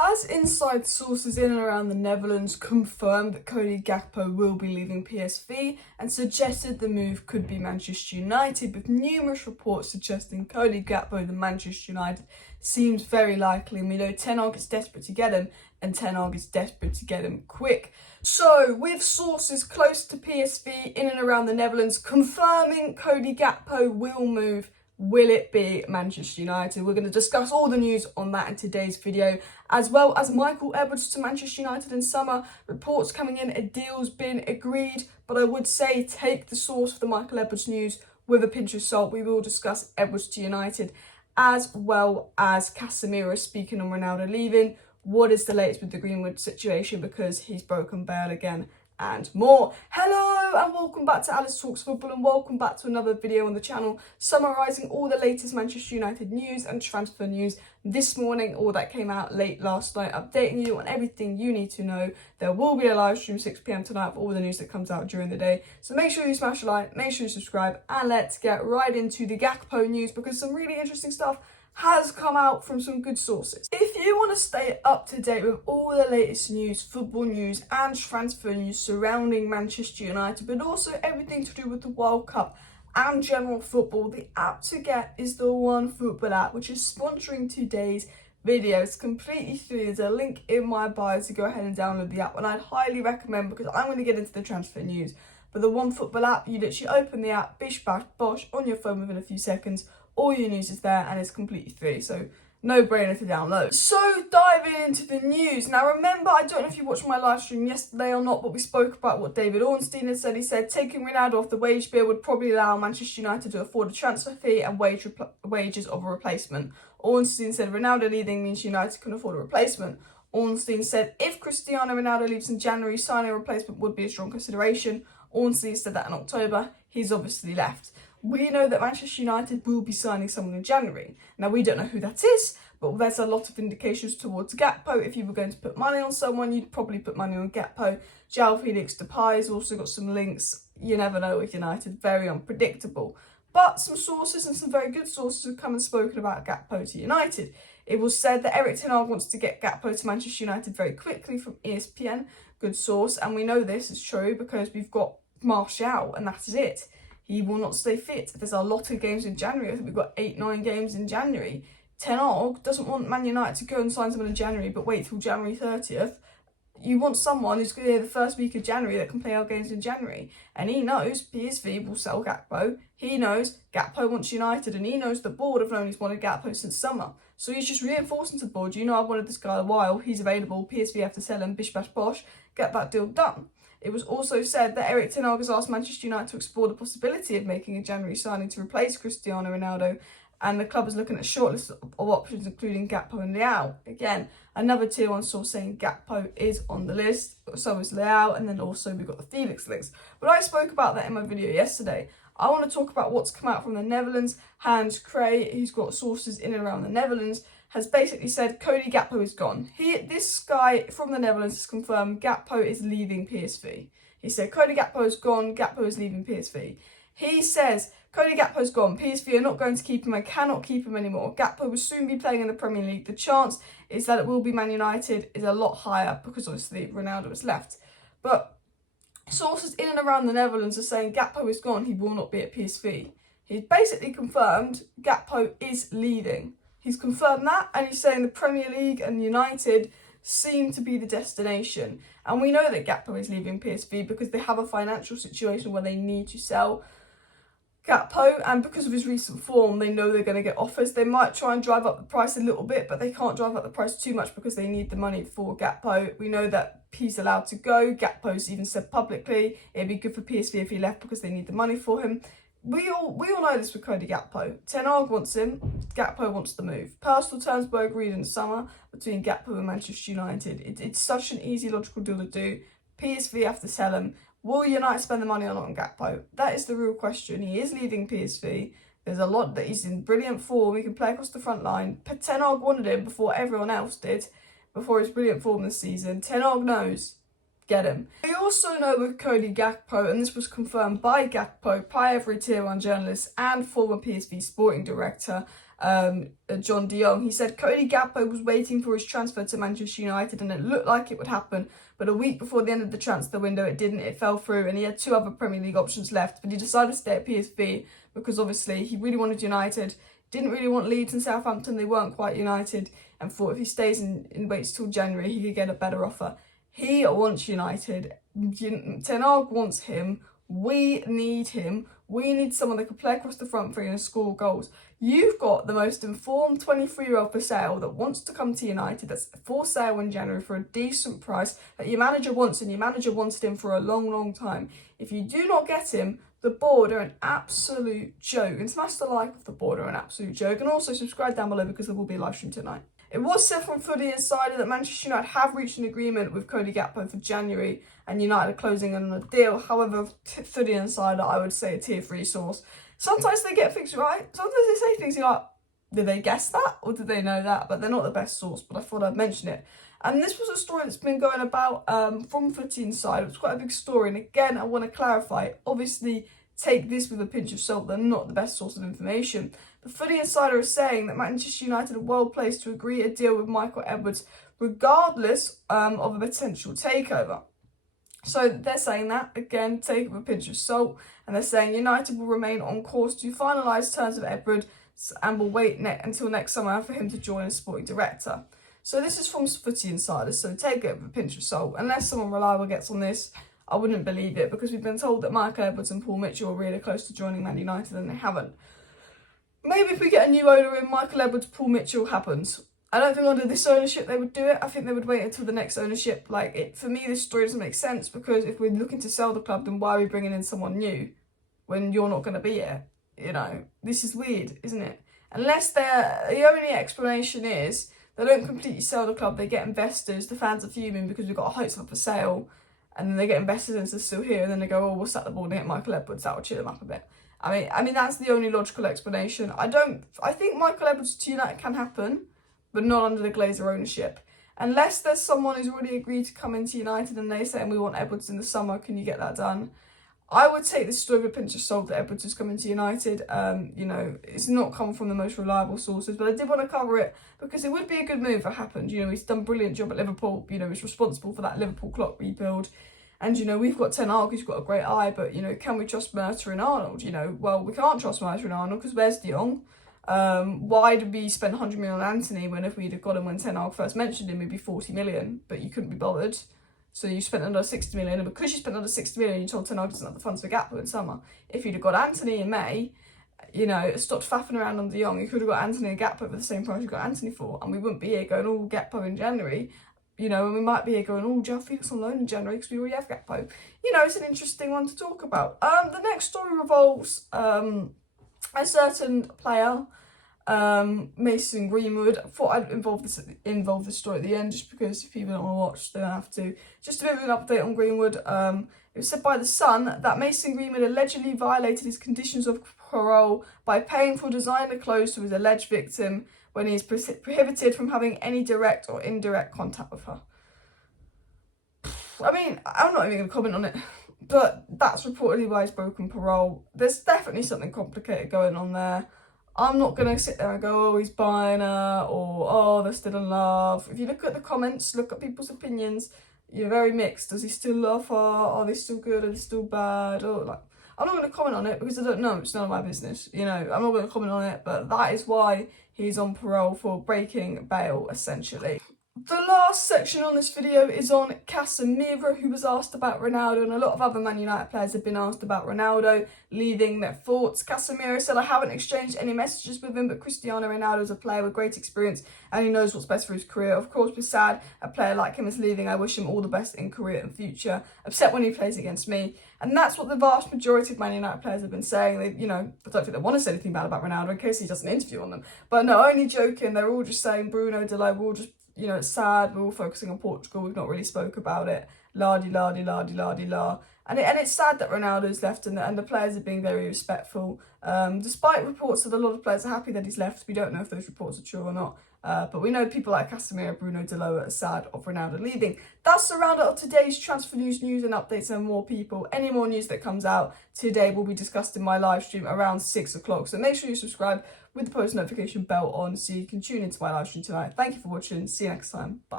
Has inside sources in and around the Netherlands confirmed that Cody Gakpo will be leaving PSV and suggested the move could be Manchester United, with numerous reports suggesting Cody Gakpo to Manchester United seems very likely, and we know Ten Hag is desperate to get him, and Ten Hag is desperate to get him quick. So, with sources close to PSV in and around the Netherlands confirming Cody Gakpo will move, will it be Manchester United? We're going to discuss all the news on that in today's video, as well as Micheal Edwards to Manchester United in summer. Reports coming in, a deal's been agreed, but I would say take the source for the Micheal Edwards news with a pinch of salt. We will discuss Edwards to United, as well as Casemiro speaking on Ronaldo leaving. What is the latest with the Greenwood situation, because he's broken bail again, and more. Hello and welcome back to Alice Talks Football, and welcome back to another video on the channel summarising all the latest Manchester United news and transfer news this morning, all that came out late last night, updating you on everything you need to know. There will be a live stream 6 p.m. tonight for all the news that comes out during the day, so make sure you smash a like, make sure you subscribe, and let's get right into the Gakpo news, because some really interesting stuff has come out from some good sources. If you want to stay up to date with all the latest news, football news and transfer news surrounding Manchester United, but also everything to do with the World Cup and general football, the app to get is the One Football app, which is sponsoring today's video. It's completely free. There's a link in my bio to go ahead and download the app, and I'd highly recommend, because I'm going to get into the transfer news. But the One Football app, you literally open the app, bish bash bosh, on your phone within a few seconds. All your news is there and it's completely free, so no brainer to download. So diving into the news. Now remember, I don't know if you watched my live stream yesterday or not, but we spoke about what David Ornstein had said. He said taking Ronaldo off the wage bill would probably allow Manchester United to afford a transfer fee and wages of a replacement. Ornstein said Ronaldo leaving means United can afford a replacement. Ornstein said if Cristiano Ronaldo leaves in January, signing a replacement would be a strong consideration. Ornstein said that in October. He's obviously left. We know that Manchester United will be signing someone in January. Now, we don't know who that is, but there's a lot of indications towards Gakpo. If you were going to put money on someone, you'd probably put money on Gakpo. João Felix Depay's also got some links. You never know with United, very unpredictable. But some sources, and some very good sources, have come and spoken about Gakpo to United. It was said that Erik Ten Hag wants to get Gakpo to Manchester United very quickly, from ESPN, good source. And we know this is true because we've got Micheal, and that is it. He will not stay fit. There's a lot of games in January. I think we've got 8-9 games in January. Ten Hag doesn't want Man United to go and sign someone in January, but wait till January 30th. You want someone who's going to be the first week of January that can play our games in January. And he knows PSV will sell Gakpo. He knows Gakpo wants United, and he knows the board have known he's wanted Gakpo since summer. So he's just reinforcing to the board, you know, I've wanted this guy a while. He's available. PSV have to sell him. Bish bash bosh. Get that deal done. It was also said that Erik Ten Hag has asked Manchester United to explore the possibility of making a January signing to replace Cristiano Ronaldo, and the club is looking at a short list of options, including Gakpo and Leao. Again, another tier 1 source saying Gakpo is on the list, so is Leao, and then also we've got the Felix links. But I spoke about that in my video yesterday. I want to talk about what's come out from the Netherlands. Hans Kraaij, who's got sources in and around the Netherlands, has basically said Cody Gakpo is gone. This guy from the Netherlands has confirmed Gakpo is leaving PSV. He said Cody Gakpo is gone, Gakpo is leaving PSV. He says Cody Gakpo is gone, PSV are not going to keep him, I cannot keep him anymore. Gakpo will soon be playing in the Premier League. The chance is that it will be Man United is a lot higher, because obviously Ronaldo has left. But sources in and around the Netherlands are saying Gakpo is gone, he will not be at PSV. He's basically confirmed Gakpo is leaving. He's confirmed that, and he's saying the Premier League and United seem to be the destination. And we know that Gakpo is leaving PSV because they have a financial situation where they need to sell Gakpo, and because of his recent form, they know they're going to get offers. They might try and drive up the price a little bit, but they can't drive up the price too much because they need the money for Gakpo. We know that he's allowed to go. Gakpo's even said publicly it'd be good for PSV if he left because they need the money for him. We all know this with Cody Gakpo. Ten Hag wants him, Gakpo wants the move. Personal terms were agreed in the summer between Gakpo and Manchester United. It's such an easy, logical deal to do. PSV have to sell him. Will United spend the money or not on Gakpo? That is the real question. He is leaving PSV. There's a lot that he's in brilliant form. He can play across the front line. Ten Hag wanted him before everyone else did, before his brilliant form this season. Ten Hag knows. Get him. We also know with Cody Gakpo, and this was confirmed by Gakpo, by every tier 1 journalist and former PSV sporting director, John de Jong. He said Cody Gakpo was waiting for his transfer to Manchester United and it looked like it would happen, but a week before the end of the transfer window it didn't, it fell through, and he had 2 other Premier League options left, but he decided to stay at PSV because obviously he really wanted United, didn't really want Leeds and Southampton, they weren't quite United, and thought if he stays and waits till January he could get a better offer. He wants United, Ten Hag wants him, we need him. We need someone that can play across the front three and score goals. You've got the most informed 23-year-old for sale that wants to come to United, that's for sale in January for a decent price that your manager wants, and your manager wanted him for a long, long time. If you do not get him, the board are an absolute joke. And smash the like of the board are an absolute joke. And also subscribe down below because there will be a live stream tonight. It was said from Footy Insider that Manchester United have reached an agreement with Cody Gakpo for January and United are closing on a deal. However, Footy Insider, I would say a tier 3 source. Sometimes they get things right. Sometimes they say things you're like, did they guess that or did they know that? But they're not the best source, but I thought I'd mention it. And this was a story that's been going about from Footy Insider. It was quite a big story. And again, I want to clarify, obviously, take this with a pinch of salt. They're not the best source of information. The Footy Insider is saying that Manchester United are well placed to agree a deal with Micheal Edwards regardless of a potential takeover. So they're saying that, again, take it with a pinch of salt. And they're saying United will remain on course to finalise terms of Edwards and will wait until next summer for him to join as sporting director. So this is from Footy Insider, so take it with a pinch of salt. Unless someone reliable gets on this, I wouldn't believe it, because we've been told that Micheal Edwards and Paul Mitchell are really close to joining Man United and they haven't. Maybe if we get a new owner in, Micheal Edwards, Paul Mitchell happens. I don't think under this ownership they would do it. I think they would wait until the next ownership. For me, this story doesn't make sense, because if we're looking to sell the club, then why are we bringing in someone new when you're not going to be here? You know, this is weird, isn't it? Unless the only explanation is they don't completely sell the club, they get investors, the fans are fuming because we've got a hopes up for sale, and then they get investors and they're still here, and then they go, oh, we'll sack the board and get Micheal Edwards, that will cheer them up a bit. I mean that's the only logical explanation. I think Micheal Edwards to United can happen, but not under the Glazer ownership. Unless there's someone who's already agreed to come into United and they say, we want Edwards in the summer, can you get that done? I would take this story with a pinch of salt that Edwards is coming to United. You know, it's not come from the most reliable sources, but I did want to cover it because it would be a good move if it happened. You know, he's done a brilliant job at Liverpool. You know, he's responsible for that Liverpool clock rebuild. And, you know, we've got Ten Hag, who's got a great eye, but, you know, can we trust Murta and Arnold? You know, well, we can't trust Murta and Arnold because where's de Jong? Why did we spend 100 million on Anthony when if we'd have got him when Ten Hag first mentioned him, it'd be 40 million, but you couldn't be bothered. So you spent under 60 million, and because you spent under 60 million, you told Ten Hag doesn't have the funds for Gakpo in summer. If you'd have got Anthony in May, you know, stopped faffing around on de Jong, you could have got Anthony and Gakpo for the same price you got Anthony for, and we wouldn't be here going, oh, Gakpo in January. You know, and we might be here going, oh, Joe Felix on loan in January because we already have Gakpo. You know, it's an interesting one to talk about. The next story revolves a certain player, Mason Greenwood. I thought I'd involve this story at the end just because if people don't want to watch, they don't have to. Just a bit of an update on Greenwood. It was said by The Sun that Mason Greenwood allegedly violated his conditions of parole by paying for designer clothes to his alleged victim when he is prohibited from having any direct or indirect contact with her. I mean, I'm not even going to comment on it, but that's reportedly why he's broken parole. There's definitely something complicated going on there. I'm not going to sit there and go, oh, he's buying her, or, oh, they're still in love. If you look at the comments, look at people's opinions, you're very mixed. Does he still love her? Are they still good? Are they still bad? Or, like, I'm not going to comment on it because I don't know. It's none of my business. You know, I'm not going to comment on it, but that is why he's on parole for breaking bail, essentially. The last section on this video is on Casemiro, who was asked about Ronaldo, and a lot of other Man United players have been asked about Ronaldo, leaving their thoughts. Casemiro said, I haven't exchanged any messages with him, but Cristiano Ronaldo is a player with great experience and he knows what's best for his career. Of course, we're sad a player like him is leaving. I wish him all the best in career and future. Upset when he plays against me. And that's what the vast majority of Man United players have been saying. They, you know, I don't think they want to say anything bad about Ronaldo in case he does an interview on them. But no, only joking. They're all just saying, Bruno, Delay, we're all just, you know, it's sad, we're all focusing on Portugal, we've not really spoke about it, la-di-la-di-la-di-la-di-la. And it's sad that Ronaldo's left and the players are being very respectful. Despite reports that a lot of players are happy that he's left, we don't know if those reports are true or not. But we know people like Casemiro, Bruno Deloa are sad of Ronaldo leaving. That's the roundup of today's transfer news and updates and more people. Any more news that comes out today will be discussed in my live stream around 6 o'clock. So make sure you subscribe with the post notification bell on so you can tune into my live stream tonight. Thank you for watching. See you next time. Bye.